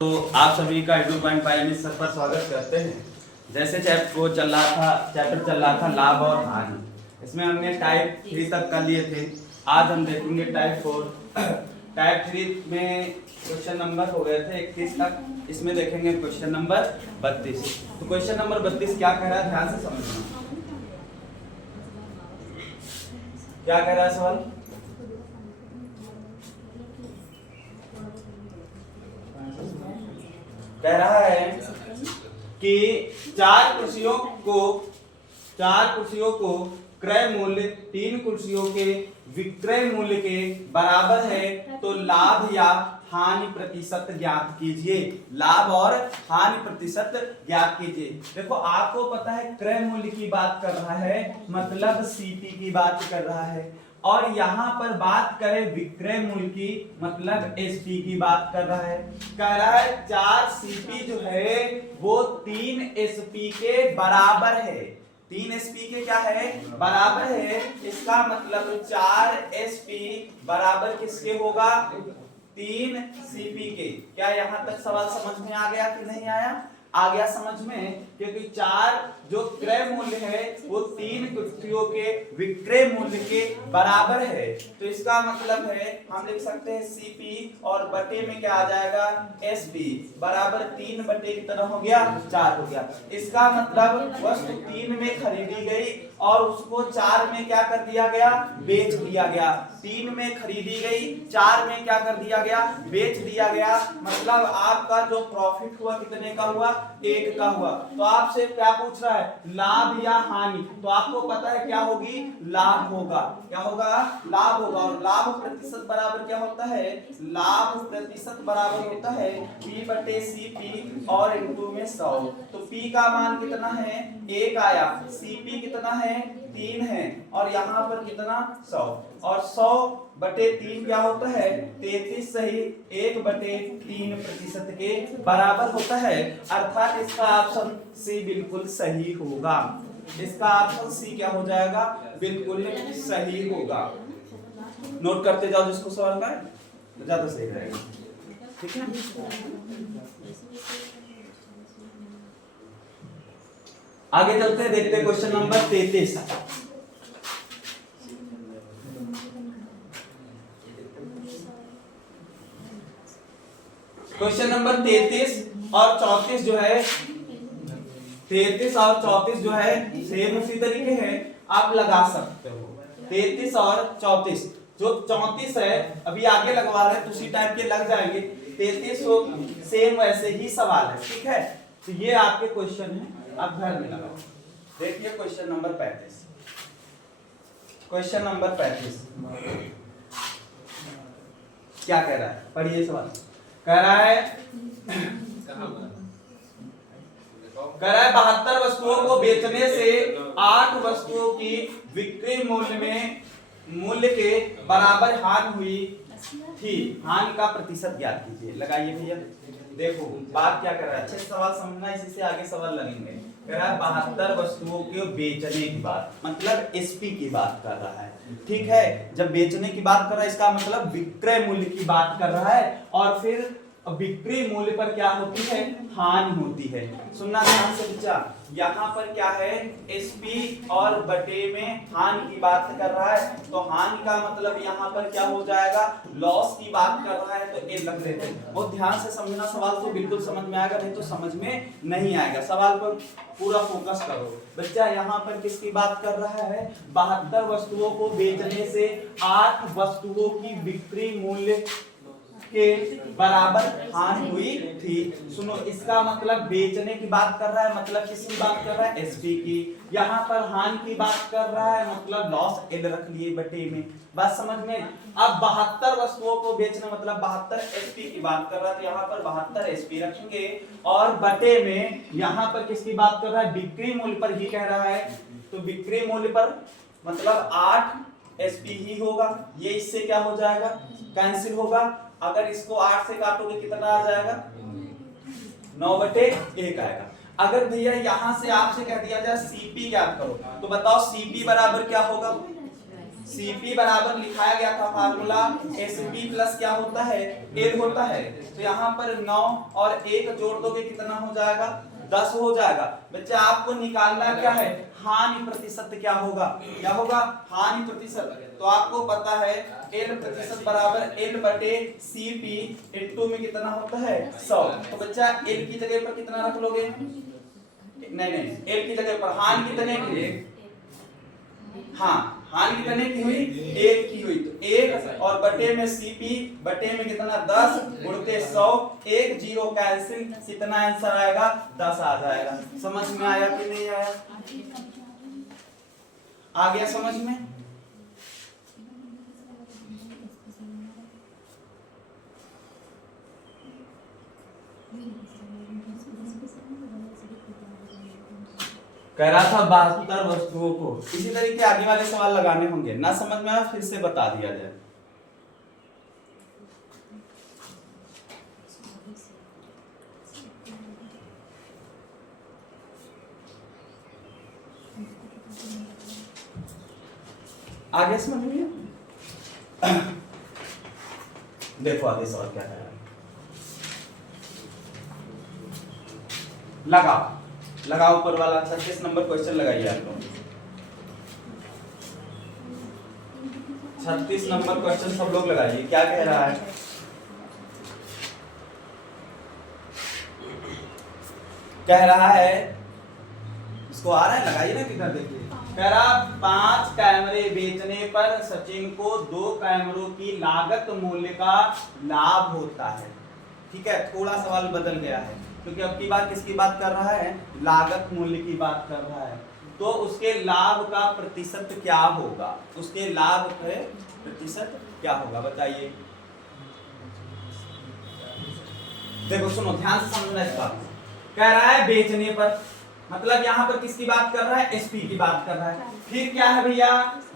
तो आप सभी का edu.py सर पर स्वागत करते हैं। जैसे चैप्टर चल रहा था लाभ और हानि। इसमें हमने टाइप 3 तक कर लिए थे। आज हम देखेंगे टाइप 4। टाइप 3 में क्वेश्चन नंबर हो गए थे 31 तक। इसमें देखेंगे क्वेश्चन नंबर 32। तो क्वेश्चन नंबर 32 क्या कह रहा है, ध्यान से समझना। क्या कह रहा है सवाल? कह रहा है कि चार कुर्सियों को क्रय मूल्य 3 कुर्सियों के विक्रय मूल्य के बराबर है, तो लाभ या हानि प्रतिशत ज्ञात कीजिए। लाभ और हानि प्रतिशत ज्ञात कीजिए। देखो आपको पता है क्रय मूल्य की बात कर रहा है, मतलब सीपी की बात कर रहा है, और यहां पर बात करें विक्रय मूल्य की, मतलब एसपी की बात कर रहा है। कह रहा है 4 सीपी जो है वो 3 एसपी के बराबर है। 3 एसपी के क्या है? बराबर है। इसका मतलब 4 एसपी बराबर किसके होगा? 3 सीपी के। क्या यहां तक सवाल समझ में आ गया कि नहीं आया? आ गया समझ में, क्योंकि 4 जो क्रय मूल्य है वो 3 कुर्सियों के विक्रय मूल्य के बराबर है। तो इसका मतलब है हम लिख सकते हैं सीपी और बटे में क्या आ जाएगा? एसपी बराबर 3 बटे कितना हो गया? 4 हो गया। इसका मतलब वस्तु 3 में खरीदी गई और उसको 4 में क्या कर दिया गया? बेच दिया गया। 3 में खरीदी गई, 4 में क्या कर दिया गया? बेच दिया गया। मतलब आपका जो प्रॉफिट हुआ कितने का हुआ? 1 का हुआ। तो आपसे क्या पूछ रहा है? लाभ या हानि। तो आपको पता है क्या होगी? लाभ होगा। क्या होगा? लाभ होगा। और लाभ प्रतिशत बराबर क्या होता है? लाभ प्रतिशत बराबर होता है P बटे CP और इनटू में 100। तो P का मान कितना है? 1 आया। CP कितना है? 3 है। और यहाँ पर कितना? 100। और 100 बटे 3 क्या होता है? 33 सही 1 बटे 3 प्रतिशत के बराबर होता है। अर्थात इसका ऑप्शन सी बिल्कुल सही होगा। इसका ऑप्शन सी क्या हो जाएगा? बिल्कुल सही होगा। नोट करते जाओ जिसको सवाल का है, ज्यादा सही रहेगा। ठीक है, आगे चलते हैं, देखते हैं क्वेश्चन नंबर 33। क्वेश्चन नंबर 33 और 34 जो है, 33 और 34 जो है सेम उसी तरीके हैं, आप लगा सकते हो। 33 और 34, जो 34 है अभी आगे लगवा रहे हैं तो उसी टाइप के लग जाएंगे। 33 तो सेम वैसे ही सवाल है। ठीक है, तो ये आपके क्वेश्चन है, आप घर में लगाओ। देखिए क्वेश्चन नंबर 35। क्वेश्चन नंबर 35 क्या कह रहा है? पढ़िए सवाल। कह रहा है 72 वस्तुओं को बेचने से 8 वस्तुओं की बिक्री मूल्य के बराबर हानि हुई थी। हानि का प्रतिशत ज्ञात कीजिए। लगाइए भैया। देखो बात क्या कर रहा है, अच्छे सवाल समझना, इसी से आगे सवाल लगेंगे। कह रहा है 72 वस्तुओं के बेचने की बात, मतलब एसपी की बात कर रहा है। ठीक है, जब बेचने की बात कर रहा है इसका मतलब विक्रय मूल्य की बात कर रहा है, और फिर बिक्री मूल्य पर क्या होती है? हानि होती है। सुनना ध्यान से बच्चा, यहाँ पर क्या है? एसपी और बटे में हानि की बात कर रहा है, तो हानि का मतलब यहाँ पर क्या हो जाएगा? लॉस की बात कर रहा है, तो ए लग देते हैं। बहुत ध्यान से समझना, सवाल को बिल्कुल समझ में आएगा, नहीं तो समझ में नहीं आएगा। सवाल पर पूरा फोकस करो बच्चा। यहाँ पर किसकी बात कर रहा है? 72 वस्तुओं को बेचने से 8 वस्तुओं की बिक्री मूल्य के बराबर हानि हुई थी। सुनो, इसका मतलब बेचने की बात कर रहा है, मतलब किसकी बात कर रहा है? एसपी की। यहाँ पर हानि की बात कर रहा है, मतलब लॉस एल रख लिए बटे में। बात समझ में? अब 72 वस्तुओं को बेचना मतलब 72 एसपी की बात कर रहा है, तो यहाँ पर 72 एसपी रखेंगे, और बटे में यहाँ पर किसकी बात कर रहा है? बिक्री मूल्य पर ही कह रहा है, तो बिक्री मूल्य पर मतलब 8 एसपी ही होगा। ये इससे क्या हो जाएगा? कैंसिल होगा। अगर इसको 8 से काटोगे कितना आ जाएगा? 9/1 आएगा। अगर भैया यहां से आपसे कह दिया जाए सीपी ज्ञात करो, तो बताओ सीपी बराबर क्या होगा? सीपी बराबर लिखाया गया था फार्मूला एसपी प्लस क्या होता है, एल होता है। तो यहाँ पर 9 और 1 जोड़ दोगे कितना हो जाएगा, 10 हो जाएगा। बच्चा आपको निकालना क्या है, हानि प्रतिशत क्या होगा, क्या होगा, हानि प्रतिशत। तो आपको पता है एल प्रतिशत बराबर एल बटे सीपी इनटू में कितना होता है 100। तो बच्चा एल की जगह पर कितना रख लोगे, नहीं एल की जगह पर हानि कितने की, हाँ हानि कितने की हुई, 1 की हुई। तो 1 और बटे में सीपी बटे में कितना 10 गुणते 100, 1 0 कैंसिल, कितना आंसर आएगा 10 आ जाएगा। समझ में आया कि नहीं आया, आ गया समझ में। कह रहा था 72 वस्तुओं को। इसी तरीके आगे वाले सवाल लगाने होंगे, ना समझ में आया फिर से बता दिया जाए। आगे समझ में देखो आगे सवाल क्या है, लगाओ लगाओ ऊपर वाला 36 नंबर क्वेश्चन लगाइए आप लोग। 36 नंबर क्वेश्चन सब लोग लगाइए, क्या कह रहा है, कह रहा है, इसको आ रहा है लगाइए ना, किधर देखिए। कह रहा 5 कैमरे बेचने पर सचिन को 2 कैमरों की लागत मूल्य का लाभ होता है। ठीक है, थोड़ा सवाल बदल गया है क्योंकि अब की बात किसकी बात कर रहा है, लागत मूल्य की बात कर रहा है। तो उसके लाभ का प्रतिशत क्या होगा, उसके लाभ के प्रतिशत क्या होगा बताइए। देखो सुनो ध्यान से समझना इस बात को। कह रहा है बेचने पर, मतलब यहाँ पर किसकी बात कर रहा है, एसपी की बात कर रहा है। फिर क्या है भैया,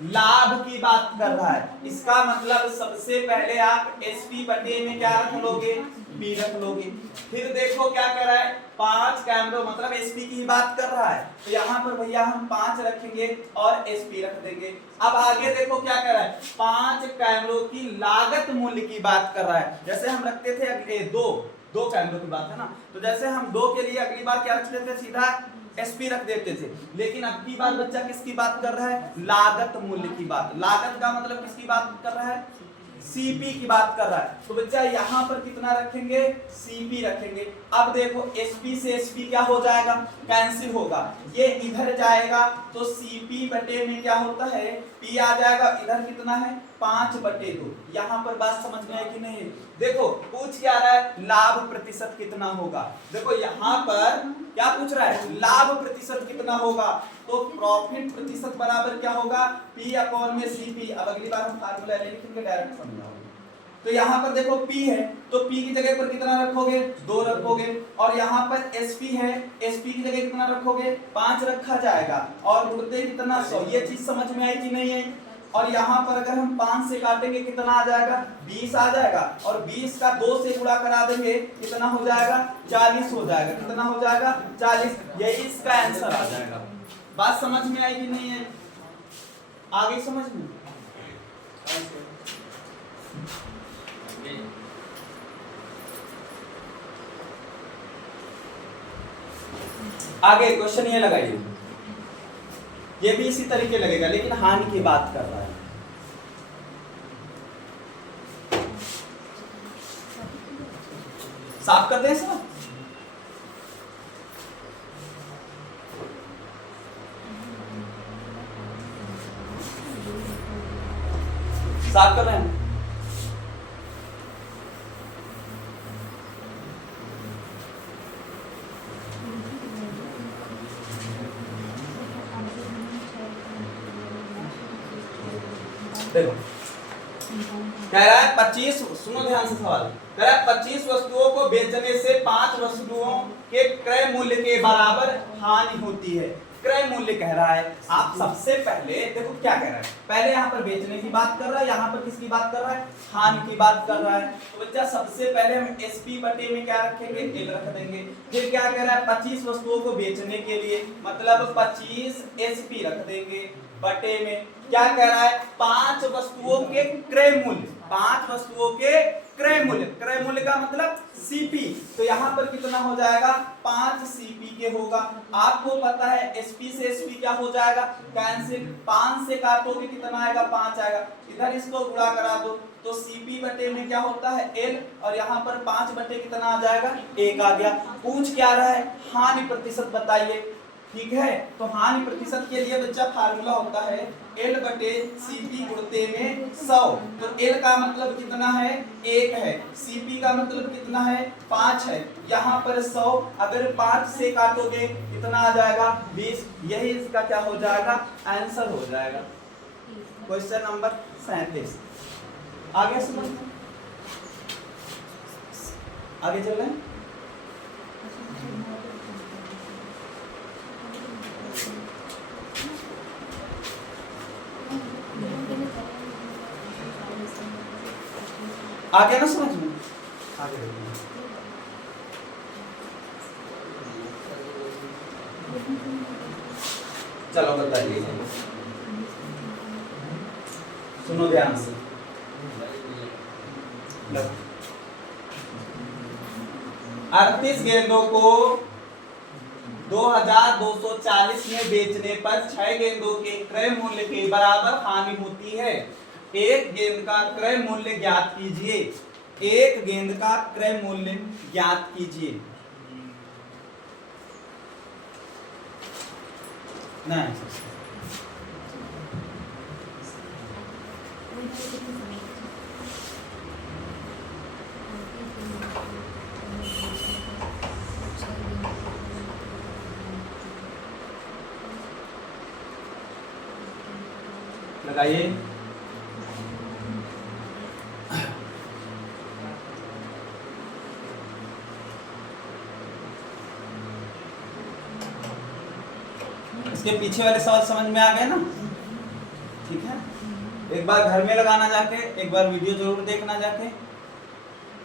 लाभ की बात कर रहा है। इसका मतलब सबसे पहले आप एसपी बटे में क्या रख लोगे, पी रख लोगे। फिर देखो क्या कर रहा है, 5 कैमरों, मतलब एसपी की बात कर रहा है। तो यहाँ पर भैया हम 5 रखेंगे और एसपी रख देंगे। अब आगे देखो क्या कर रहा है, 5 कैमरों की लागत मूल्य की बात कर रहा है। जैसे हम रखते थे अगले दो कैमरों की बात है ना, तो जैसे हम 2 के लिए अगली बार क्या रख लेते, सीधा एसपी रख देते थे। लेकिन अब की बार बच्चा किसकी बात कर रहा है, लागत मूल्य की बात। लागत का मतलब किसकी बात कर रहा है, सीपी की बात कर रहा है। तो बच्चा यहाँ पर कितना रखेंगे, सीपी रखेंगे। अब देखो एसपी से एसपी क्या हो जाएगा, कैंसिल होगा, ये इधर जाएगा तो सीपी बटे में क्या होता है, पी आ जाएगा। इधर कितना है 5/2। यहाँ पर बात समझ में आई कि नहीं। देखो पूछ क्या रहा है, लाभ प्रतिशत कितना होगा। देखो यहाँ पर क्या पूछ रहा है, लाभ प्रतिशत कितना होगा। तो प्रॉफिट प्रतिशत बराबर क्या होगा, P अपॉन में CP। अब अगली बार हम फार्मूला ले लिखेंगे, डायरेक्ट समझाओगे। तो यहाँ पर देखो P है, तो P की जगह पर कितना रखोगे, 2 रखोगे। और यहाँ पर SP है, SP की जगह कितना रखोगे, 5 रखा जाएगा। और उड़ते कितना 100। ये चीज समझ में आई कि नहीं आई। और यहाँ पर अगर हम 5 से काटेंगे कितना आ जाएगा, 20 आ जाएगा। और 20 का 2 से गुणा करा देंगे कितना हो जाएगा, 40 हो जाएगा। कितना हो जाएगा, 40। यही इसका आंसर आ जाएगा। बात समझ में आई कि नहीं है, आगे समझ में। आगे क्वेश्चन ये लगाइए, ये भी इसी तरीके लगेगा लेकिन हानि की बात कर रहा है। साफ कर दें सब, साफ कर रहे हैं। देखो कह रहा है 25, सुनो ध्यान से सवाल। कह रहा है 25 वस्तुओं को बेचने से 5 वस्तुओं के क्रय मूल्य के बराबर हानि होती है। क्रय मूल्य कह रहा है। आप सबसे पहले देखो क्या कह रहा है, पहले यहाँ पर बेचने की बात कर रहा है, यहाँ पर किसकी बात कर रहा है, हानि की बात कर रहा है। तो बच्चा सबसे पहले हम एसपी बटे में क्या रखेंगे, एल रख देंगे। फिर क्या कह रहा है, 25 वस्तुओं को बेचने के लिए मतलब 25 एसपी रख देंगे बटे में क्या कह रहा है, 5 वस्तुओं के क्रय मूल्य, 5 वस्तुओं के क्रय मूल्य, क्रय मूल्य का मतलब सीपी। तो यहाँ पर कितना हो जाएगा, 5 सीपी के होगा। आपको पता है एसपी से एसपी क्या हो जाएगा, कैंसिल, 5 से काटोगे कितना आएगा, 5 आएगा, इधर इसको गुणा करा दो तो सीपी बटे में क्या होता है, एल, और यहाँ पर 5 बटे कितना आ जाएगा, 1 आ गया। पूछ क्या रहा है, हानि प्रतिशत बताइए। ठीक है, तो हानि प्रतिशत के लिए बच्चा फार्मूला होता है L बटे CP गुणते में 100। तो L का मतलब कितना है, 1 है, CP का मतलब कितना है, 5 है। यहाँ पर 100 अगर 5 से काटोगे कितना आ जाएगा, 20। यही इसका क्या हो जाएगा, आंसर हो जाएगा। क्वेश्चन नंबर 37 आगे समझ, आगे चल रहे हैं। आगे ना समझ में, आगे चलो बताइए, सुनो ध्यान से। 38 गेंदों को 2240 में बेचने पर 6 गेंदों के क्रय मूल्य के बराबर हानि होती है। एक गेंद का क्रय मूल्य ज्ञात कीजिए, एक गेंद का क्रय मूल्य ज्ञात कीजिए। नहीं लगाइए। इसके पीछे वाले सवाल समझ में आ गए ना, ठीक है। एक बार घर में लगाना जाके, एक बार वीडियो जरूर देखना जाके,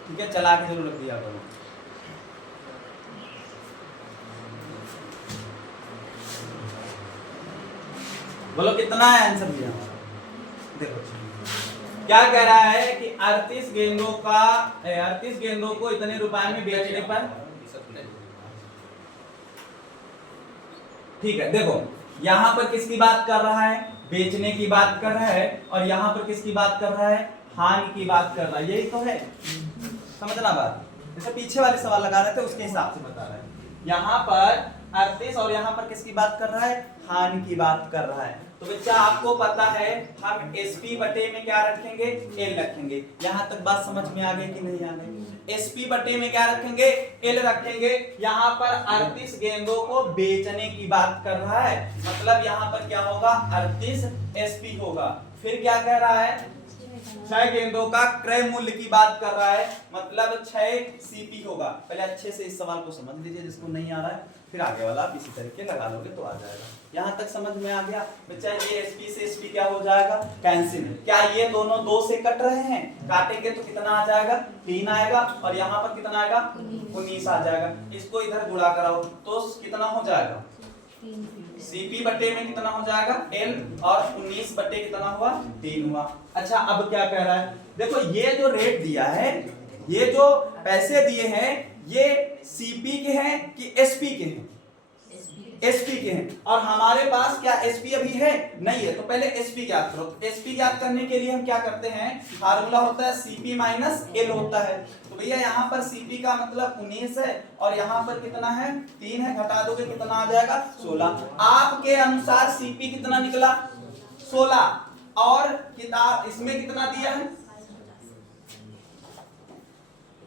ठीक है, चला के जरूर रख दिया करो। बोलो कितना है आंसर दिया हमारा, देखो क्या कह रहा है कि 38 गेंदों को इतने रुपए में बेचने पर, ठीक है। देखो यहां पर किसकी बात कर रहा है, बेचने की बात कर रहा है, और यहां पर किसकी बात कर रहा है, हानि की बात कर रहा है, यही तो है, समझना बात। जैसे पीछे वाले सवाल लगा रहे थे उसके हिसाब से बता रहा है। यहाँ पर 38 और यहाँ पर किसकी बात कर रहा है, हानि की बात कर रहा है। तो बच्चा आपको पता है हम एसपी बटे में क्या रखेंगे, एल रखेंगे। यहाँ तक बात समझ में आ गई कि नहीं आ गई। एसपी बटे में क्या रखेंगे, एल रखेंगे। यहाँ पर 38 गेंदों को बेचने की बात कर रहा है, मतलब यहाँ पर क्या होगा, 38 एसपी होगा। फिर क्या कह रहा है, 6 गेंदों का क्रय मूल्य की बात कर रहा है, मतलब 6 सीपी होगा। पहले अच्छे से इस सवाल को समझ लीजिए, जिसको नहीं आ रहा है फिर आगे वाला आप इसी तरीके लगा लोगे तो आ जाएगा। यहाँ तक समझ में आ गया बच्चा, ये एसपी से एसपी क्या हो जाएगा, कैंसिल। क्या ये दोनों 2 से कट रहे हैं, काटेंगे तो कितना आ जाएगा, 3 आएगा, और यहाँ पर कितना आएगा, 19 आ जाएगा। इसको इधर गुणा कराओ तो कितना हो जाएगा, सीपी बटे में कितना हो जाएगा, एल, और 19 बटे कितना हुआ, 3 हुआ। अच्छा अब क्या कह रहा है, देखो ये जो रेट दिया है, ये जो पैसे दिए हैं, ये सीपी के हैं कि एसपी के हैं, एसपी के हैं। और हमारे पास क्या एसपी अभी है, नहीं है, तो पहले एसपी ज्ञात करो। एसपी ज्ञात करने के लिए हम क्या करते हैं, फार्मूला होता है सीपी माइनस एल होता है। तो भैया यहाँ पर सीपी का मतलब 19 है, और यहाँ पर कितना है, 3 है, घटा दोगे कितना आ जाएगा, 16। आपके अनुसार सीपी कितना निकला, 16, और किताब इसमें कितना दिया है,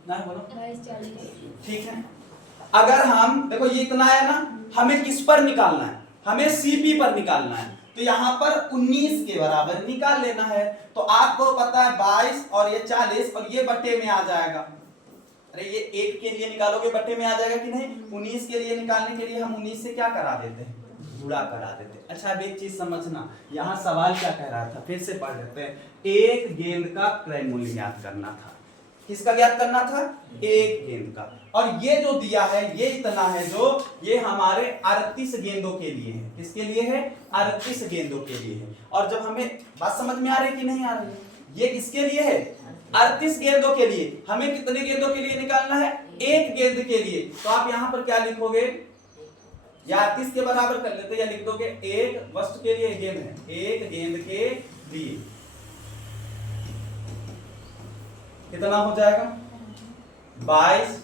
नहीं बोलो, ठीक है। अगर हम देखो ये इतना है ना, हमें किस पर निकालना है, हमें सीपी पर निकालना है, तो यहाँ पर 19 के बराबर निकाल लेना है। तो आपको पता है 22 और ये 40, और ये बटे में आ जाएगा। अरे ये 1 के लिए निकालोगे बटे में आ जाएगा कि नहीं, 19 के लिए निकालने के लिए हम 19 से क्या करा देते हैं, गुणा करा देते। अच्छा अब एक चीज समझना, यहाँ सवाल क्या कह रहा था, फिर से पढ़ लेते हैं। एक गेंद का क्रय मूल्य ज्ञात करना था। किसका ज्ञात करना था? एक गेंद का। और ये जो दिया है ये इतना है, जो ये हमारे 38 गेंदों के लिए है। किसके लिए है? 38 गेंदों के लिए है। और जब हमें बात समझ में आ रही है कि नहीं आ रही है, ये किसके लिए है? 38 गेंदों के लिए। हमें कितने गेंदों के लिए निकालना है? एक गेंद के लिए। तो आप यहां पर क्या लिखोगे, या 38 के बराबर कर लेते, या लिख दोगे एक वस्तु के लिए गेंद है, एक गेंद के लिए कितना हो जाएगा? 22,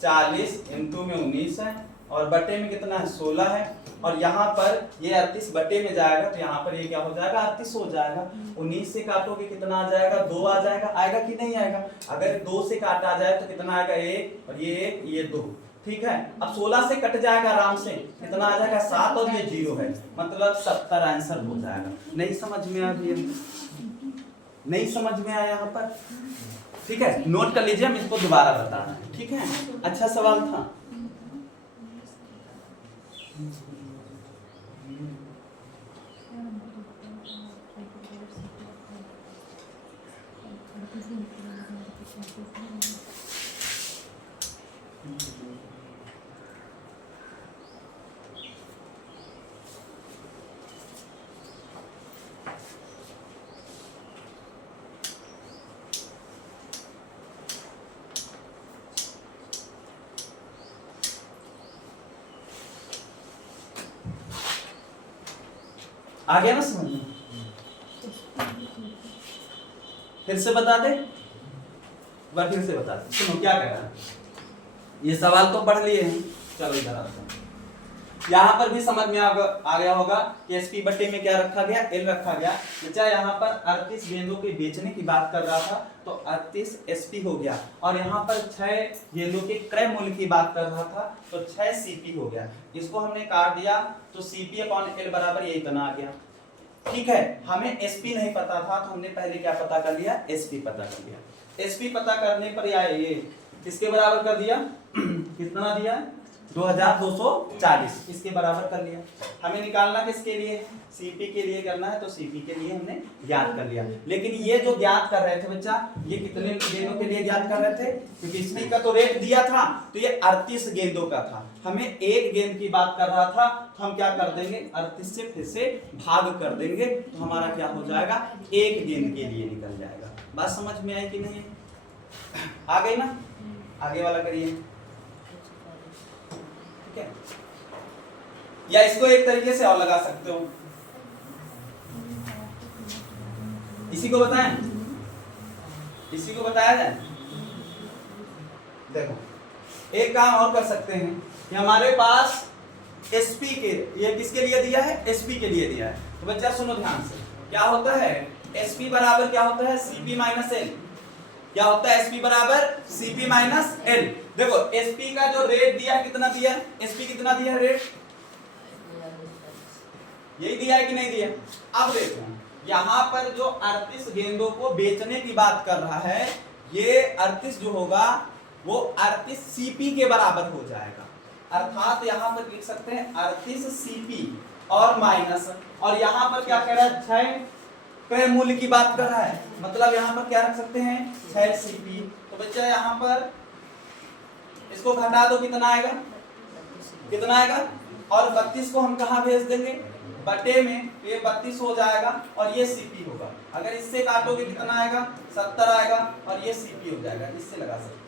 40 इंटू में 19 है, और बटे में कितना है? 16 है। और यहाँ पर ये 38 बटे में जाएगा, तो यहाँ पर ये क्या हो जाएगा? 38 हो जाएगा। 19 से काटोगे कितना आ जाएगा? 2 आ जाएगा। आएगा कि नहीं आएगा? अगर 2 से काटा जाए तो कितना आएगा? 1 और ये 1, ये 2। ठीक है, अब 16 से कट जाएगा आराम से, कितना आ जाएगा? 7 और ये 0 है, मतलब 70 आंसर हो जाएगा। नहीं समझ में आ रही? नहीं समझ में आया यहाँ पर? ठीक है, नोट कर लीजिए, हम इसको दोबारा बता रहे हैं। ठीक है, अच्छा सवाल था। आ गया ना समझ में? फिर से बता दे, फिर से बता दे। सुनो क्या कह रहा है, ये सवाल तो पढ़ लिए हैं। चलो इधर आते हैं। यहाँ पर भी समझ में आ गया होगा कि एसपी बट्टे में क्या रखा गया? एल रखा गया। बच्चा यहाँ पर 38 गेंदों के बेचने की बात कर रहा था, तो 38 एसपी हो गया। और यहाँ पर 6 गेंदों के क्रय मूल्य की बात कर रहा था, तो 6 सीपी हो गया। इसको हमने काट दिया तो सीपी अपॉन एल बराबर ये इतना आ गया। ठीक है, हमें एसपी नहीं पता था, तो हमने पहले क्या पता कर लिया? एसपी पता कर लिया। एसपी पता करने पर ये किसके बराबर कर दिया? कितना दिया? 2240, इसके बराबर कर लिया। हमें निकालना किसके लिए? सीपी के लिए करना है, तो सीपी के लिए हमने ज्ञात कर लिया। लेकिन ये जो ज्ञात कर रहे थे बच्चा, ये कितने गेंदों के लिए ज्ञात कर रहे थे? क्योंकि इसमें का तो रेट दिया था, तो ये 38 गेंदों का था। हमें एक गेंद की बात कर रहा था, तो हम क्या कर देंगे? 38 से फिर से भाग कर देंगे, तो हमारा क्या हो जाएगा? एक गेंद के लिए निकल जाएगा। बात समझ में आई कि नहीं? आ गई ना? आगे वाला करिए। या इसको एक तरीके से और लगा सकते हो, इसी को बताएं, इसी को बताया जाए। देखो एक काम और कर सकते हैं कि हमारे पास एसपी के, ये किसके लिए दिया है? एसपी के लिए दिया है। तो बच्चा सुनो ध्यान से, क्या होता है? एसपी बराबर क्या होता है? CP minus L. क्या होता है? एसपी बराबर सीपी माइनस एल। देखो एसपी का जो रेट दिया है, कितना दिया है? एसपी कितना दिया है रेट? यही दिया है कि नहीं दिया? अब देखो यहाँ पर जो 38 गेंदों को बेचने की बात कर रहा है, ये 38 जो होगा वो 38 सीपी के बराबर हो जाएगा। अर्थात यहाँ पर लिख सकते हैं 38 सीपी और माइनस, और यहाँ पर क्या कह रहा है? 6 क्रय मूल्य की बात कर रहा है, मतलब यहाँ पर क्या रख सकते हैं? 6 सीपी। तो बच्चा यहाँ पर इसको घटा दो, कितना आएगा? कितना आएगा? और 32 को हम कहाँ भेज देंगे? बटे में, ये 32 हो जाएगा और ये सीपी होगा। अगर इससे काटोगे कितना आएगा? 70 आएगा, और ये सीपी हो जाएगा। इससे लगा सकते हो।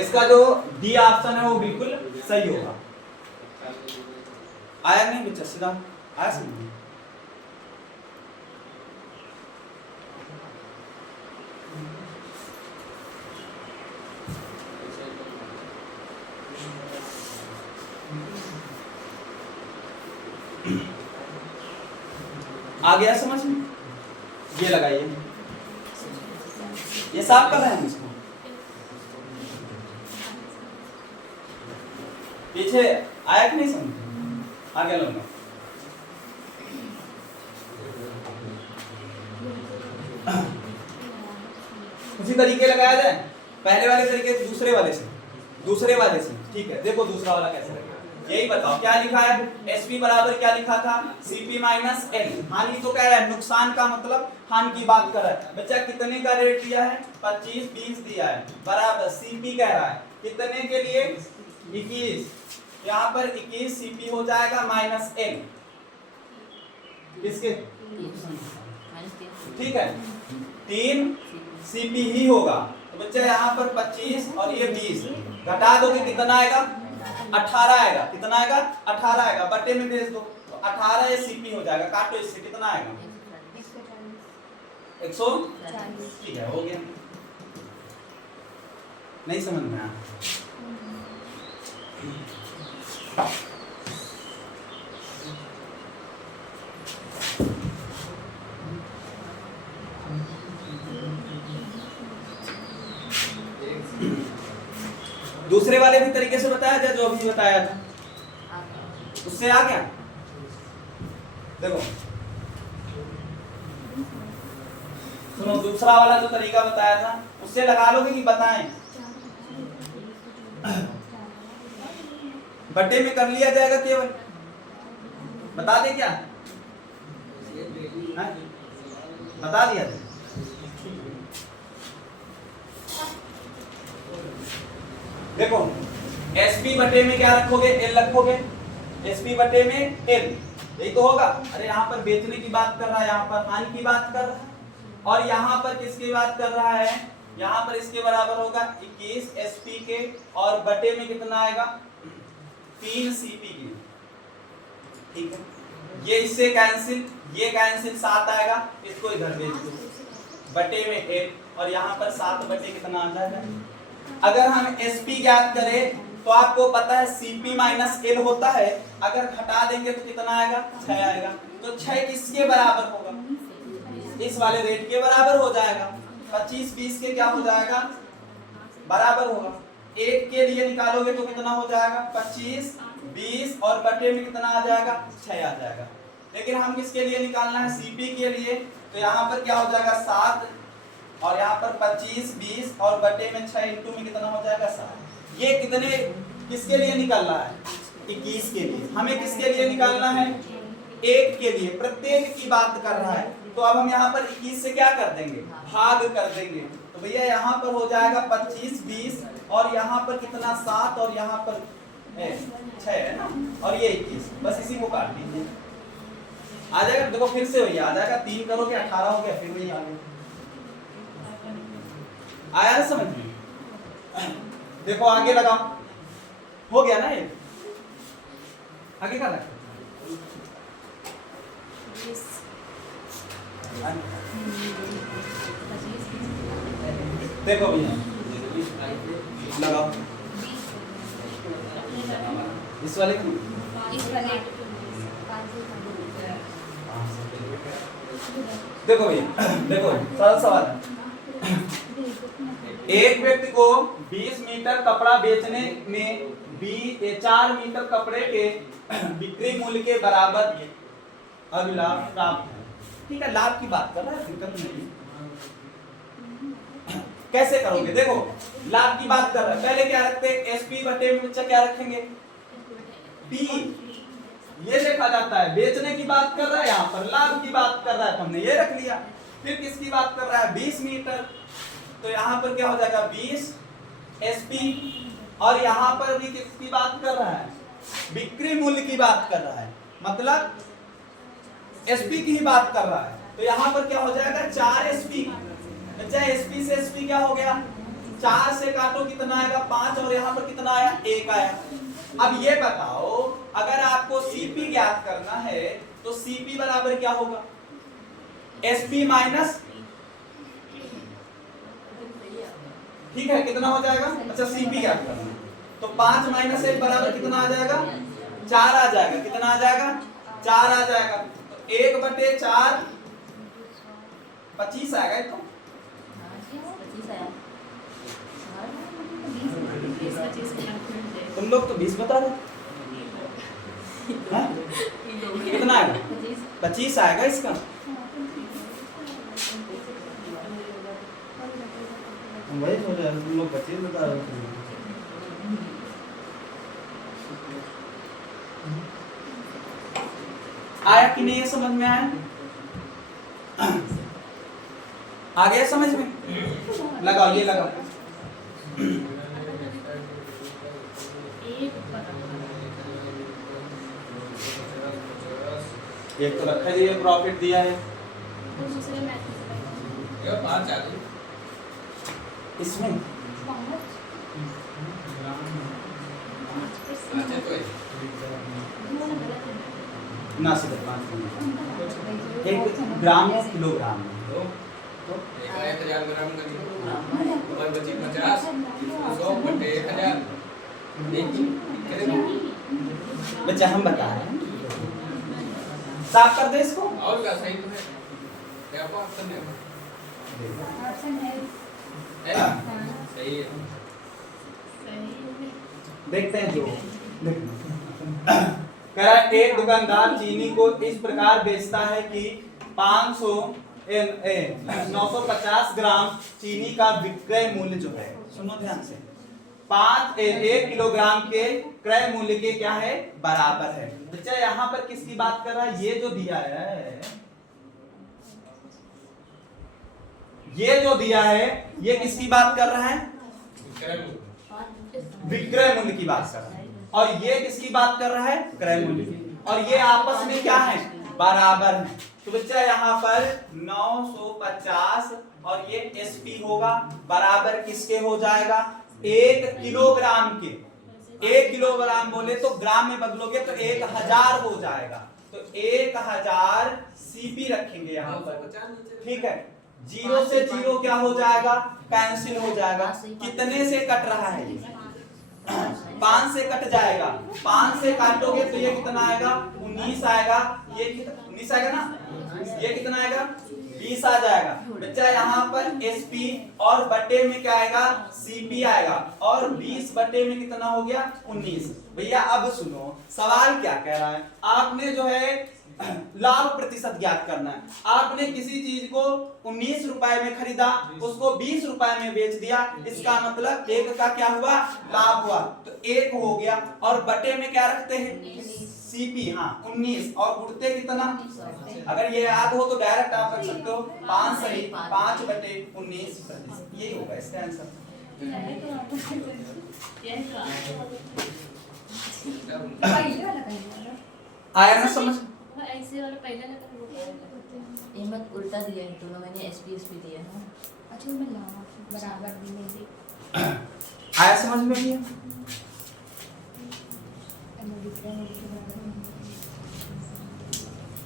इसका जो डी ऑप्शन है वो बिल्कुल सही होगा। आया नहीं बच्चा? सीधा आया समझ? आ गया समझ में? ये लगाइए, ये साफ कर रहे हैं इसको। पीछे आया कि नहीं समझ? आगे लो। उसी तरीके लगाया जाए, पहले वाले तरीके से दूसरे वाले से। ठीक है, देखो दूसरा वाला कैसे लगेगा, यही बताओ क्या लिखा है। SP बराबर क्या लिखा था, CP माइनस L। हानि तो कह रहा है, नुकसान का मतलब हानि की बात कर रहा है। बच्चा कितने का रेट दिया है, 25 20 दिया है, बराबर CP कह रहा है कितने के लिए, 21। यहाँ पर 21 CP हो जाएगा माइनस L किसके, ठीक है 3 CP ही होगा। तो बच्चा यहाँ पर 25 और ये 20 घटा दोगे कितना आएगा, 18 आएगा। कितना आएगा, 18 आएगा। बट्टे में भेज दो तो 18 ये CP हो जाएगा। काटो इससे, कितना आएगा, 140। ठीक है, हो गया। नहीं समझ में आया, दूसरे वाले भी तरीके से बताया जाए, जो अभी बताया था उससे आ गया। देखो सुनो, दूसरा वाला जो तरीका बताया था उससे लगा लोगे कि बताएं, बट्टे में कर लिया जाएगा केवल, बता दे क्या है? बता दिया था। देखो SP बटे में क्या रखोगे, L रखोगे। SP बटे में L, यही तो होगा। अरे यहाँ पर बेचने की बात कर रहा है, यहाँ पर हानि की बात कर रहा है, और यहाँ पर किसकी बात कर रहा है, यहाँ पर इसके बराबर होगा 21 SP के, और बटे में कितना आएगा 3 CP की। ठीक है, ये इससे कैंसिल, ये कैंसिल 7 आएगा, इसको इधर भेज दो बटे में 1, और यहाँ पर 7 बटे कितना आ जाएगा। अगर हम SP ज्ञात करें तो आपको पता है CP माइनस L होता है, अगर घटा देंगे तो कितना आएगा, 6 आएगा। तो 6 किसके बराबर होगा, इस वाले रेट के बराबर हो जाएगा। 25 20 के क्या हो जाएगा, बराबर होगा। 1 के लिए निकालोगे तो कितना हो जाएगा, 25 20, और बटे में कितना आ जाएगा, 6 आ जाएगा। लेकिन हम किसके लिए निकालना है, CP के लिए, तो यहाँ पर क्या हो जाएगा 7, और यहाँ पर 25 20, और बटे में 6 इंटू में कितना हो जाएगा 7। ये कितने किसके लिए निकालना है, 21 के लिए। हमें किसके लिए निकालना है, 1 के लिए, प्रत्येक की बात कर रहा है। तो अब हम यहाँ पर 21 से क्या कर देंगे, भाग कर देंगे। तो भैया यहाँ पर हो जाएगा 25 20, और यहाँ पर कितना 7, और यहाँ पर 6 है ना, और ये 21, बस इसी को काट दीजिए, आ जाएगा। देखो फिर से वही आ जाएगा, 3 करोगे 18 हो गया, फिर वही आ गया। आया ना समझ में। देखो आगे लगाओ, हो गया ना ये, आगे का लगा। देखो भैया लगाओ इस वाले को, देखो भैया, देखो सरल सवाल है। एक व्यक्ति को 20 मीटर कपड़ा बेचने में 4 मीटर कपड़े के बिक्री मूल्य के बराबर अभिलाभ प्राप्त है। ठीक है, लाभ की बात कर रहा है, दिक्कत नहीं। कैसे करोगे, देखो लाभ की बात कर रहा है, पहले क्या रखते हैं, SP बटे में बच्चा क्या रखेंगे, P। ये देखा जाता है, बेचने की बात कर रहा है, यहाँ पर लाभ की बात कर रहा है, तो हमने ये रख लिया। फिर किसकी बात कर रहा है, 20 मीटर, तो यहाँ पर क्या हो जाएगा 20 SP, और यहाँ पर भी किसकी बात कर रहा है, बिक्री मूल्य की बात कर रहा है, मतलब SP की ही बात कर रहा है। तो यहाँ पर क्या हो जाएगा 4 SP। बच्चा SP से SP क्या हो गया, 4 से काटो कितना आएगा 5, और यहाँ पर कितना आया 1 आया। अब ये बताओ, अगर आपको CP ज्ञात करना है तो CP बराबर क्या होगा, SP माइनस, ठीक है, कितना हो जाएगा। अच्छा CP ज्ञात करना है तो 5 माइनस 1 बराबर कितना आ जाएगा, 4 आ जाएगा। कितना आ जाएगा, 4 आ जाएगा। तो 1/4 25 आएगा। तो तुम लोग तो 20 बता रहे। कितना आएगा? 25 आएगा इसका। वही हो रहा है, तुम लोग 25 बता रहे हो। आया कि नहीं? ये समझ में आया? आ गया समझ में? लगाओ, ये लगाओ। एक तो रखा है, प्रॉफिट दिया है इसमें। ना से 5 एक ग्राम या किलोग्राम में? तो 1000 ग्राम का और बची 50 100 बटे 1000 बच्चा हम बता रहे हैं, साफ कर दे इसको। और क्या सही तो है, क्या ऑप्शन है? ऑप्शन है, सही है। देखते हैं जो कह रहा है, एक दुकानदार चीनी को इस प्रकार बेचता है कि 950 ग्राम चीनी का विक्रय मूल्य जो है, सुनो ध्यान से, 1 किलोग्राम के क्रय मूल्य के क्या है? बराबर है। बच्चा यहाँ पर किसकी बात कर रहा है? ये जो दिया है, ये जो दिया है, ये किसकी बात कर रहा है? विक्रय मूल्य की बात कर रहा है। और ये किसकी बात कर रहा है? क्रय मूल्य की। और ये आपस में क्या है? बराबर है। तो बच्चा यहाँ पर 950 और ये एसपी होगा, बराबर किसके हो जाएगा? 1 किलोग्राम के। 1 किलोग्राम बोले तो ग्राम में बदलोगे तो 1000 हो जाएगा। तो 1000 सीपी रखेंगे यहाँ पर, ठीक है। 0 से 0 क्या हो जाएगा? कैंसिल हो जाएगा। कितने से कट रहा है ये? 5 से कट जाएगा। 5 से काटोगे तो ये कितना आएगा? 19 आएगा। ये 19 आएगा ना? ये कितना आएगा? 20 आ जाएगा। बच्चा यहाँ पर एसपी और बटे में क्या आएगा? सीपी आएगा। और 20 बटे में कितना हो गया? 19। भैया अब सुनो, सवाल क्या कह रहा है? आपने जो है लाभ प्रतिशत ज्ञात करना है। आपने किसी चीज को 19 रुपए में खरीदा, उसको 20 रुपए में बेच दिया, इसका मतलब 1 का क्या हुआ? लाभ हुआ। तो 1 हो गया। और बटे में क्या रखते हैं? सीपी। हाँ 19। और उड़ते कितना? अगर ये याद हो तो डायरेक्ट आप रख सकते हो 5 सही 5 बटे 19। यही होगा इसका आंसर। आया ना समझ? ऐसे वाला पहले लगा हिम्मत उल्टा दिया है दोनों, मैंने एसपी एसपी दिया है। अच्छा मैं लाऊं बराबर भी नहीं दी। आया समझ में? भी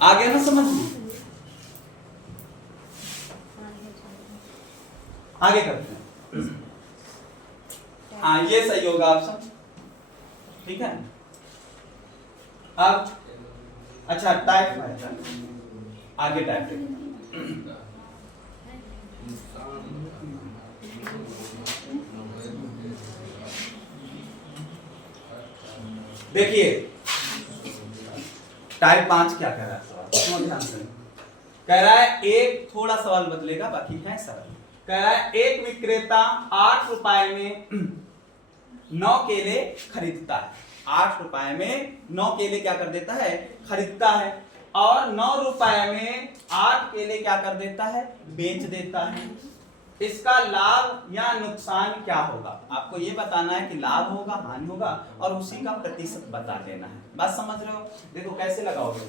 आ गया ना समझ में? आगे करते हैं। हाँ ये सही होगा ऑप्शन, ठीक है। अब अच्छा टाइप आगे टाइप देखिए, टाइप 5 क्या कह रहा है? सवाल ध्यान से कह रहा है, एक थोड़ा सवाल बदलेगा, बाकी है सरल। कह रहा है एक विक्रेता 8 रुपए में 9 केले खरीदता है। 8 रुपए में 9 केले क्या कर देता है? खरीदता है। और 9 रुपए में 8 केले क्या कर देता है? बेच देता है। इसका लाभ या नुकसान क्या होगा? आपको ये बताना है कि लाभ होगा, हानि होगा, और उसी का प्रतिशत बता देना है। बात समझ रहे हो? देखो कैसे लगाओगे।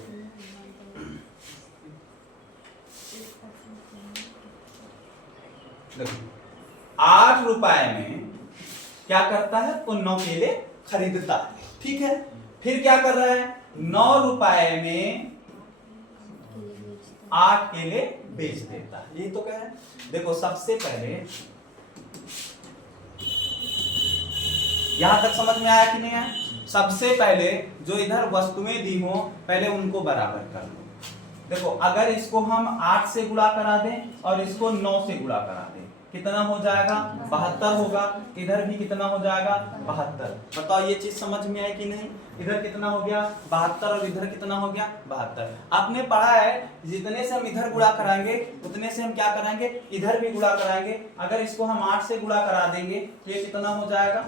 8 रुपए में क्या करता है? वो 9 केले खरीदता है, ठीक है। फिर क्या कर रहा है? 9 रुपए में 8 केले बेच देता है। यही तो कह रहा है। देखो सबसे पहले यहां तक समझ में आया कि नहीं आया? सबसे पहले जो इधर वस्तुएं दी हो पहले उनको बराबर कर लो। देखो अगर इसको हम 8 से गुणा करा दें और इसको 9 से गुणा करा दें कितना हो जाएगा 72 होगा, इधर भी कितना हो जाएगा 72। बताओ ये चीज समझ में आई कि नहीं? इधर कितना हो गया 72 और इधर कितना हो गया 72। आपने पढ़ा है जितने से हम इधर गुणा कराएंगे उतने से हम क्या कराएंगे, इधर भी गुणा कराएंगे। अगर इसको हम 8 से गुणा करा देंगे तो ये कितना हो जाएगा,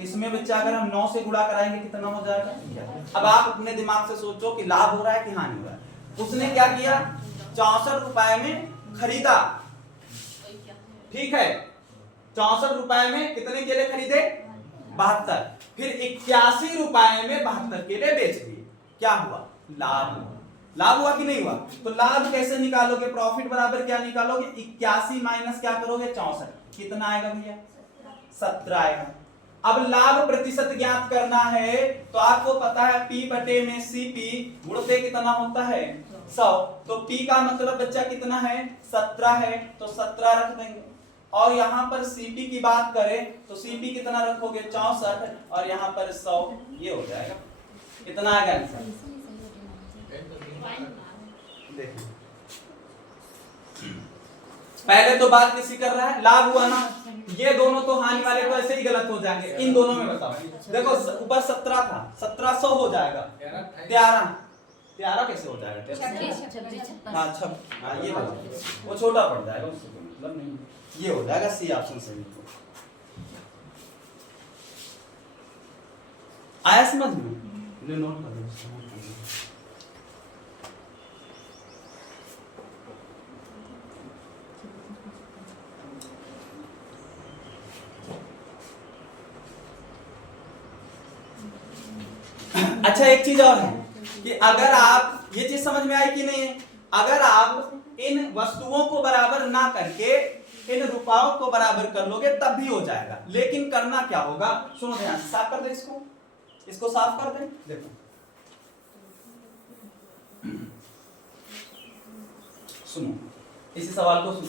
इसमें बच्चा अगर हम 9 से गुणा कराएंगे कितना हो जाएगा। अब आप अपने दिमाग से सोचो कि लाभ हो रहा है कि हानि हो रहा है। उसने क्या किया 64 रुपए में खरीदा, ठीक है, 64 रुपए में कितने केले खरीदे 72, फिर 81 रुपए में 72 केले बेच दिए, क्या हुआ लाभ हुआ। लाभ हुआ कि नहीं हुआ? तो लाभ कैसे निकालोगे, प्रॉफिट बराबर क्या निकालोगे 81 माइनस क्या करोगे 64, कितना आएगा भैया 17 आएगा। अब लाभ प्रतिशत ज्ञात करना है तो आपको पता है P बटे में CP गुणते कितना होता है 100, तो P का मतलब बच्चा कितना है 17 है, तो 17 रख देंगे। और यहाँ पर CP की बात करें तो CP कितना रखोगे 64 और यहाँ पर 100, ये हो जाएगा। कितना आएगा आंसर देखिए। पहले तो बात किसी कर रहा है लाभ हुआ ना, ये दोनों तो हानि वाले तो ऐसे ही गलत हो जाएंगे। इन दोनों में बताओ, देखो ऊपर 17 था, 1700 हो जाएगा 13 कैसे हो जाएगा 26 हाँ ये वो छोटा पड़ जाएगा, उससे कोई मतलब नहीं, ये हो जाएगा सी ऑप्शन सही। आया समझ में? ले नोट कर लो। अच्छा एक चीज और है कि अगर आप, ये चीज समझ में आई कि नहीं है, अगर आप इन वस्तुओं को बराबर ना करके इन रुपयों को बराबर कर लोगे तब भी हो जाएगा। लेकिन करना क्या होगा, सुनो ध्यान, साफ कर दे इसको साफ कर दे। देखो सुनो इसी सवाल को सुनो,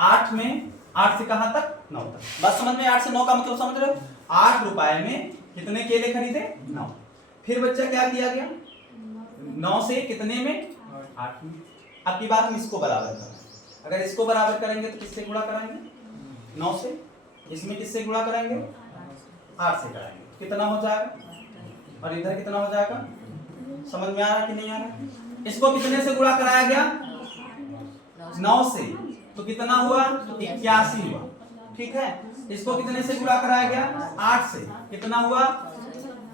8 में 8 से कहां तक 9 तक, बस समझ में 8 से 9 का मतलब समझ रहे हो। 8 रुपए में कितने केले खरीदे 9, फिर बच्चा क्या किया गया 9 से कितने में 8 में। अब की बार हम इसको बराबर करें, अगर इसको बराबर करेंगे तो किससे गुणा कराएंगे 9 से, इसमें किससे गुणा करेंगे 8 से कराएंगे, कितना हो जाएगा और इधर कितना हो जाएगा, समझ में आ रहा है कि नहीं आ रहा। इसको कितने से गुणा कराया गया 9 से, तो कितना हुआ 81 हुआ, ठीक है। इसको कितने से गुणा कराया गया 8 से, कितना हुआ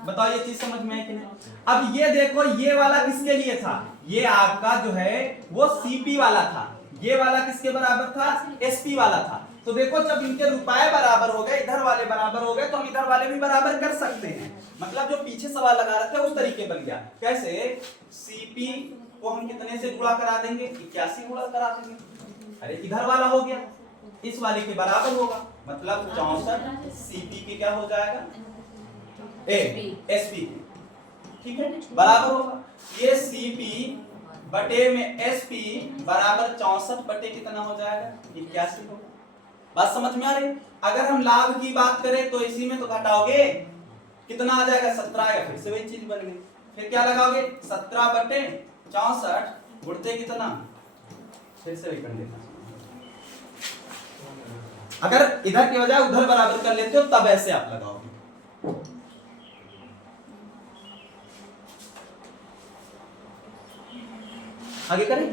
बताओ, ये चीज समझ में है कि नहीं। अब ये देखो ये वाला किसके लिए था, ये आपका जो है वो CP वाला था, ये वाला किसके बराबर था SP वाला था। तो देखो जब इनके रुपए बराबर हो गए, इधर वाले बराबर हो गए, तो हम इधर वाले भी बराबर कर सकते हैं। मतलब जो पीछे सवाल लगा रहे थे उस तरीके बन गया। कैसे CP को हम कितने से गुणा करा देंगे 81 गुणा करा देंगे, अरे इधर वाला हो गया इस वाले के बराबर होगा, मतलब 64 CP के क्या हो जाएगा SP, ठीक है बराबर होगा। ये CP बटे में SP बराबर 64 बटे कितना हो जाएगा 81 होगा। बात समझ में आ रही। अगर हम लाभ की बात करें तो इसी में तो घटाओगे कितना आ जाएगा 17 आएगा, फिर से वही चीज बन गई। फिर क्या लगाओगे 17 बटे 64 गुणते कितना, फिर से वही कर लेना। अगर इधर की बजाय उधर बराबर कर लेते हो तब ऐसे आप लगाओगे। आगे करें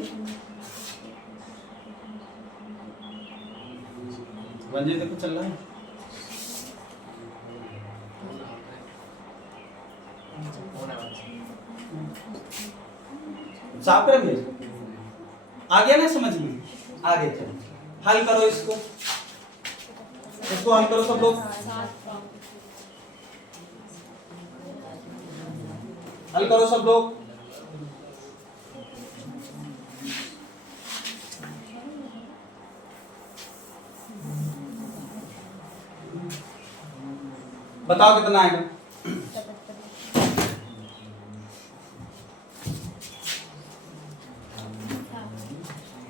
वंजे देखो चल रहा है, साफ कर दिया, आ गया ना समझ में। आगे चलो हल करो इसको हल करो सब लोग, हल करो सब लोग। बताओ कितना आएगा।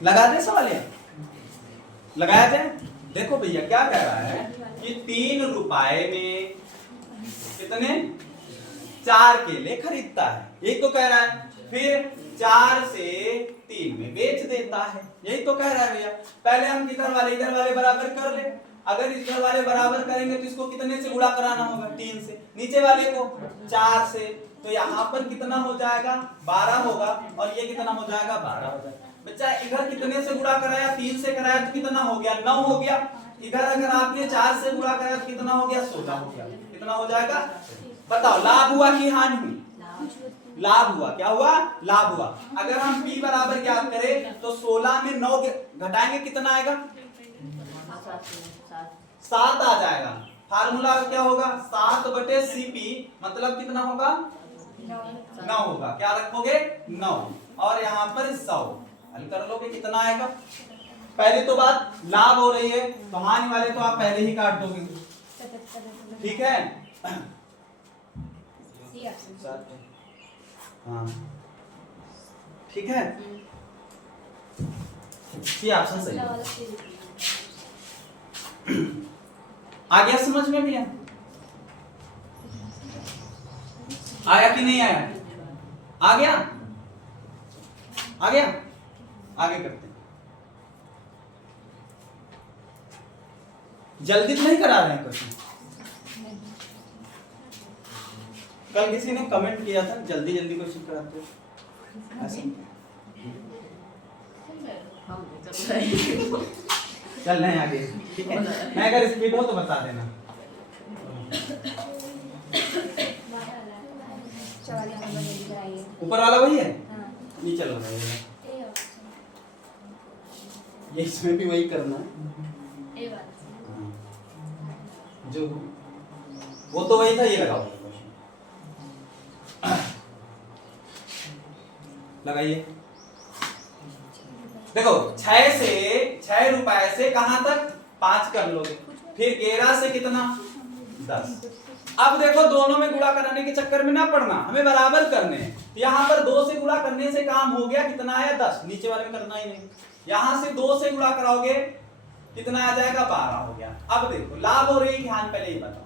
लगा दे सवाल, लगाया जाए। देखो भैया क्या कह रहा है कि 3 रुपए में कितने 4 केले खरीदता है, एक तो कह रहा है फिर 4 से 3 में बेच देता है। यही तो कह रहा है भैया। पहले हम इधर वाले बराबर कर ले। अगर इधर वाले बराबर करेंगे तो इसको कितने से गुणा कराना होगा? 3 से। नीचे वाले को 4 से। तो यहाँ पर कितना हो जाएगा? 12 होगा और ये कितना हो जाएगा? 12 हो जाएगा। बच्चा इधर कितने से गुणा कराया? 3 से कराया तो कितना हो गया? 9 हो गया। इधर अगर आपने 4 से गुणा कराया तो कितना हो गया? 16 हो गया। कितना हो जाएगा? बताओ, लाभ हुआ कि हानि हुई? लाभ हुआ। क्या हुआ? लाभ हुआ। अगर हम p बराबर ज्ञात करें तो 16 में 9 घटाएंगे कितना आएगा? 7 आ जाएगा। फार्मूला क्या होगा? 7/cp मतलब कितना होगा? 9 होगा। क्या रखोगे? 9 और यहाँ पर 100 हल कर लोगे, कितना आएगा? पहले तो बात लाभ हो रही है तो हानि वाले तो आप पहले ही काट दोगे। ठीक है? हाँ ठीक है, सी ऑप्शन सही है। आ गया समझ में भी? आया कि नहीं आया? आ गया? आ गया? आगे करते हैं। जल्दी तो नहीं करा रहे हैं क्वेश्चन? कल किसी ने कमेंट किया था जल्दी जल्दी क्वेश्चन कराते हो ऐसे। चल रहे हैं आगे, ठीक है? मैं अगर स्पीड हो तो बता देना। ऊपर वाला वही है? नीचे वाला वही है। ये इसमें भी वही करना है जो वो तो वही था, ये लगाओ। लगाइए। देखो 6 रुपए से कहां तक? 5 कर लोगे। फिर 11 से कितना? 10। अब देखो दोनों में गुणा कराने के चक्कर में ना पड़ना, हमें बराबर करने हैं। यहाँ पर 2 से गुणा करने से काम हो गया। कितना आया? 10। नीचे वाले में करना ही नहीं। यहाँ से 2 से गुणा कराओगे कितना आ जाएगा? 12 हो गया। अब देखो लाभ हो रही है कि हानि? पहले ही बताओ।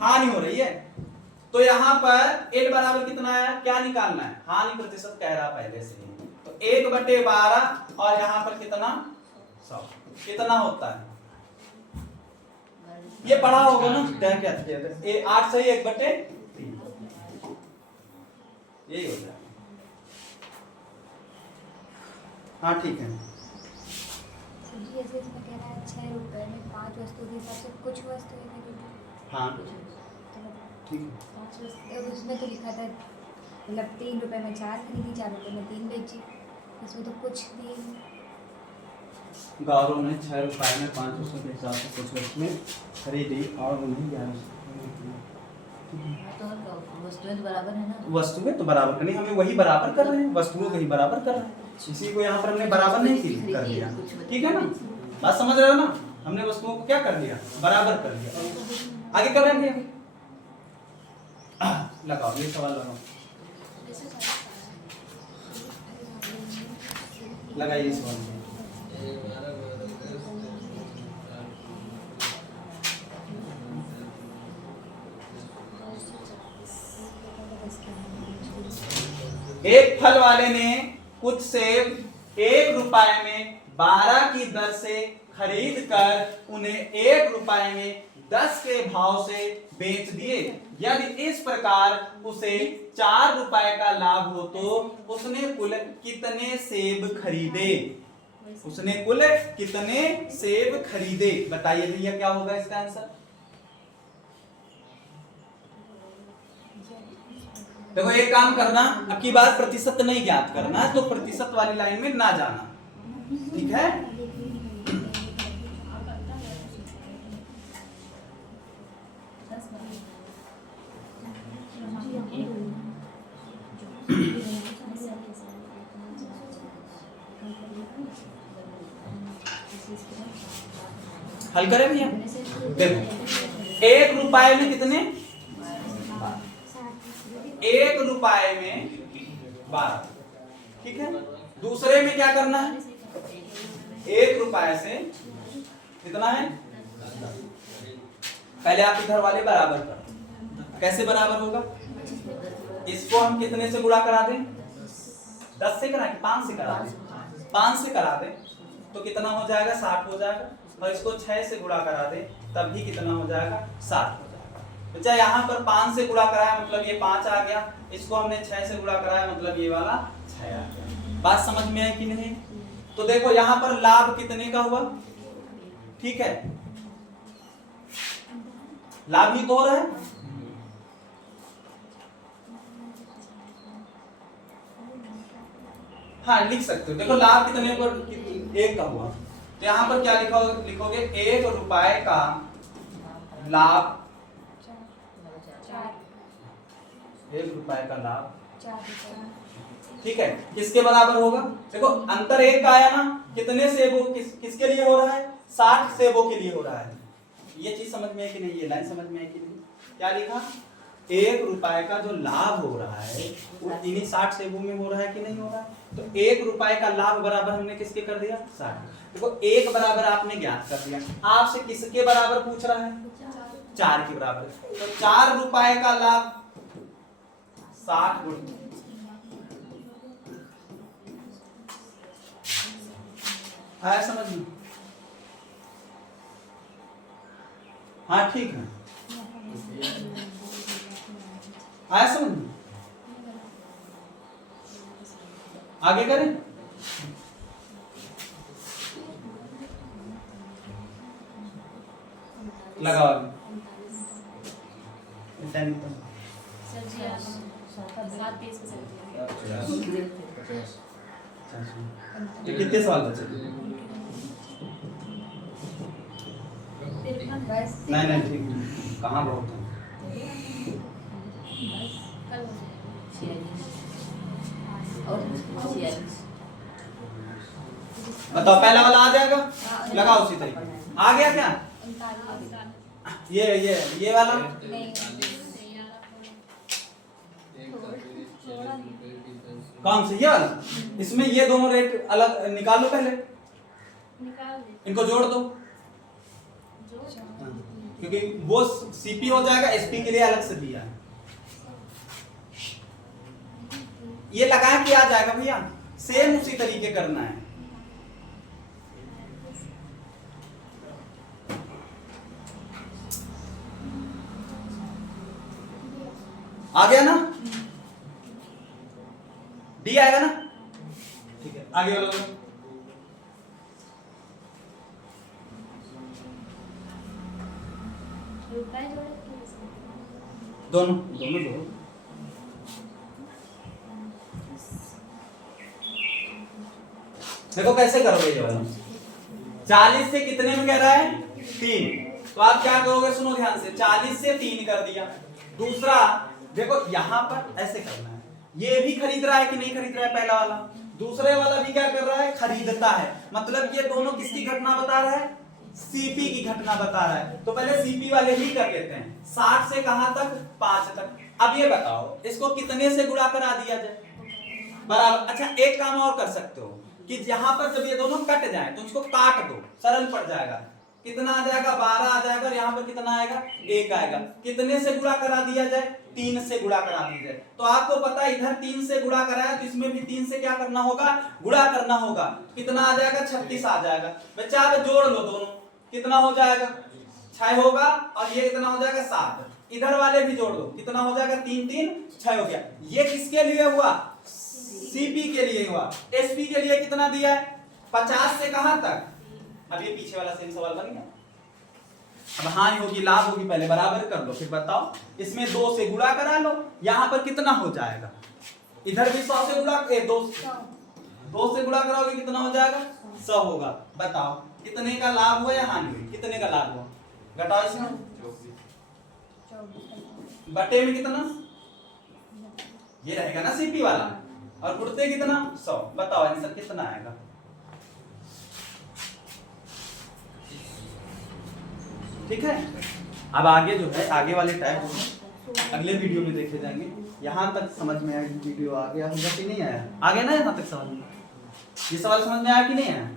हानि हो रही है तो यहाँ पर n बराबर कितना आया? क्या निकालना है? हानि प्रतिशत कह रहा पहले से ही। तो 1/12 और यहाँ पर कितना? 100। कितना होता है? ये पढ़ा होगा ना? क्या 8 से 1/3 यही होता है। हाँ ठीक है। जैसे इसमें कह रहा है 6 रुपए में 5 वस्तु के हिसाब से कुछ वस्तु हाँ ठीक है। 5 वस्तु उसमें तो लिखा था मतलब 3 रुपए में 4 खरीदी, 4 रुपए में 3 बेची। इसमें तो कुछ भी गौरव ने 6 रुपए में 5 वस्तु के हिसाब से कुछ वस्तुएं खरीदी और उन्हें 11 वस्तुएं तो बराबर है ना? वस्तुएं तो बराबर करनी, हमें वही बराबर कर रहे हैं। वस्तुओं को ही बराबर कर रहे हैं। इसी को यहाँ पर हमने बराबर नहीं कर दिया। ठीक है ना? बात समझ रहे हो ना? हमने वस्तुओं को क्या कर दिया? बराबर कर दिया। आगे कर रहे हैं। लगाओ ये सवाल लगाओ। लगाइए सवाल। एक फल वाले ने कुछ सेब 1 रुपए में 12 की दर से खरीद कर उन्हें 1 रुपए में 10 के भाव से बेच दिए। यदि इस प्रकार उसे 4 रुपए का लाभ हो तो उसने कुल कितने सेब खरीदे? उसने कुल कितने सेब खरीदे? बताइए भैया क्या होगा इसका आंसर? देखो एक काम करना, अब की बार प्रतिशत नहीं ज्ञात करना तो प्रतिशत वाली लाइन में ना जाना। ठीक है? हल करें भैया? देखो 1 रुपए में कितने? 1 रुपए में 12। ठीक है? दूसरे में क्या करना है? 1 रुपए से कितना है? पहले आप इधर वाले बराबर कर। कैसे बराबर होगा? इसको हम कितने से गुणा करा दें? 10 से करा के 5 से करा दें? 5 से करा दें तो कितना हो जाएगा? 60 हो जाएगा। और इसको 6 से गुणा करा दें तब भी कितना हो जाएगा? 60 हो जाएगा। बच्चा यहाँ पर 5 से गुणा कराया मतलब ये 5 आ गया, इसको हमने 6 से गुणा कराया मतलब ये वाला 6 आ गया। बात समझ में है कि नहीं? तो देखो यहाँ पर लाभ कितने का हुआ? ठीक है, लाभ ही तो हो रहा है। हाँ लिख सकते हो। देखो लाभ कितने पर? 1 का हुआ, तो यहाँ पर क्या लिखोगे? 1 रुपए का लाभ, 1 रुपए का लाभ, 4 ठीक है, किसके बराबर होगा? देखो अंतर 1 का आया ना, कितने सेबों किसके लिए हो रहा है? 60 सेबों के लिए हो रहा है। ये चीज समझ में है कि नहीं? ये लाइन समझ में है कि नहीं? क्या लिखा? 1 रुपए का जो लाभ हो रहा है वो इन्हीं 60 सेबों में हो रहा है कि नहीं हो रहा है? तो 1 रुपए का लाभ बराबर हमने किसके कर दिया? 60। देखो 1 बराबर आपने ज्ञात कर दिया, आपसे किसके बराबर पूछ रहा है? 4 के बराबर। तो 4 रुपए का लाभ 60 गुण, आया समझ में? हाँ ठीक है, आया समझ में? आगे करें? लगाओ आगे। ये कितने सवाल बचे? नहीं ठीक है, कहाँ बहुत है? बताओ पहला वाला आ जाएगा? लगाओ उसी तरीके। आ गया क्या? ये वाला कौन से? ये वाला? इसमें ये दोनों रेट अलग निकालो, पहले इनको जोड़ दो, क्योंकि वो सीपी हो जाएगा, एसपी के लिए अलग से दिया है। ये लगा के आ जाएगा भैया, सेम उसी तरीके करना है। आ गया ना? डी आएगा ना? ठीक है, आगे वाला दोनों जोड़ो। देखो कैसे करोगे ये वाला? 40 से कितने में कह रहा है? 3। तो आप क्या करोगे? सुनो ध्यान से, 40 से 3 कर दिया। दूसरा देखो यहाँ पर ऐसे करना है, ये भी खरीद रहा है कि नहीं खरीद रहा है? पहला वाला। दूसरे वाला भी क्या कर रहा है? खरीदता है। मतलब ये दोनों किसकी घटना बता रहा है? सीपी की घटना बता रहा है। तो पहले सीपी वाले ही कर लेते हैं। 60 से कहां तक? 5 तक। अब ये बताओ इसको कितने से गुणा करा दिया जाए? बराबर। अच्छा एक काम और कर सकते हो कि यहाँ पर जब ये दोनों कट जाए तो इसको काट दो, सरल पड़ जाएगा। कितना आ जाएगा? 12 आ जाएगा। और यहाँ पर कितना आएगा? 1 आएगा। कितने से गुणा करा दिया जाए? 3 से गुणा करा दिया जाए। तो आपको पता है इधर 3 से गुणा कराया तो इसमें भी 3 से क्या करना होगा? गुणा करना होगा। कितना आ जाएगा? 36 आ जाएगा। बच्चा आप जोड़ लो दोनों, कितना हो जाएगा? 6 होगा। और ये कितना हो जाएगा? 7। इधर वाले भी जोड़ दो, कितना हो जाएगा? 3 3 6 हो गया। ये किसके लिए हुआ? सीपी के लिए हुआ। एसपी के लिए कितना दिया है? 50 से कहां तक? अब ये पीछे वाला सेम सवाल बन गया। अब हानि होगी लाभ होगी, पहले बराबर कर लो, फिर बताओ। इसमें 2 से गुणा करा लो। यहाँ पर कितना हो जाएगा? इधर भी 100 से गुणा 2 से गुणा कराओगे कितना हो जाएगा? 100 होगा। बताओ कितने का लाभ हुआ या हानि हुई? कितने का लाभ हुआ? घटाओ इसमें। बटे में कितना? ये रहेगा ना सीपी वाला। और गुणते कितना? 100। बताओ आंसर कितना आएगा? ठीक है। अब आगे जो है, आगे वाले टाइप अगले वीडियो में देखे जाएंगे। यहाँ तक समझ में आया? वीडियो आ गया होगा कि नहीं आया? आ गया ना यहाँ तक समझ में? ये सवाल समझ में आया कि नहीं आया?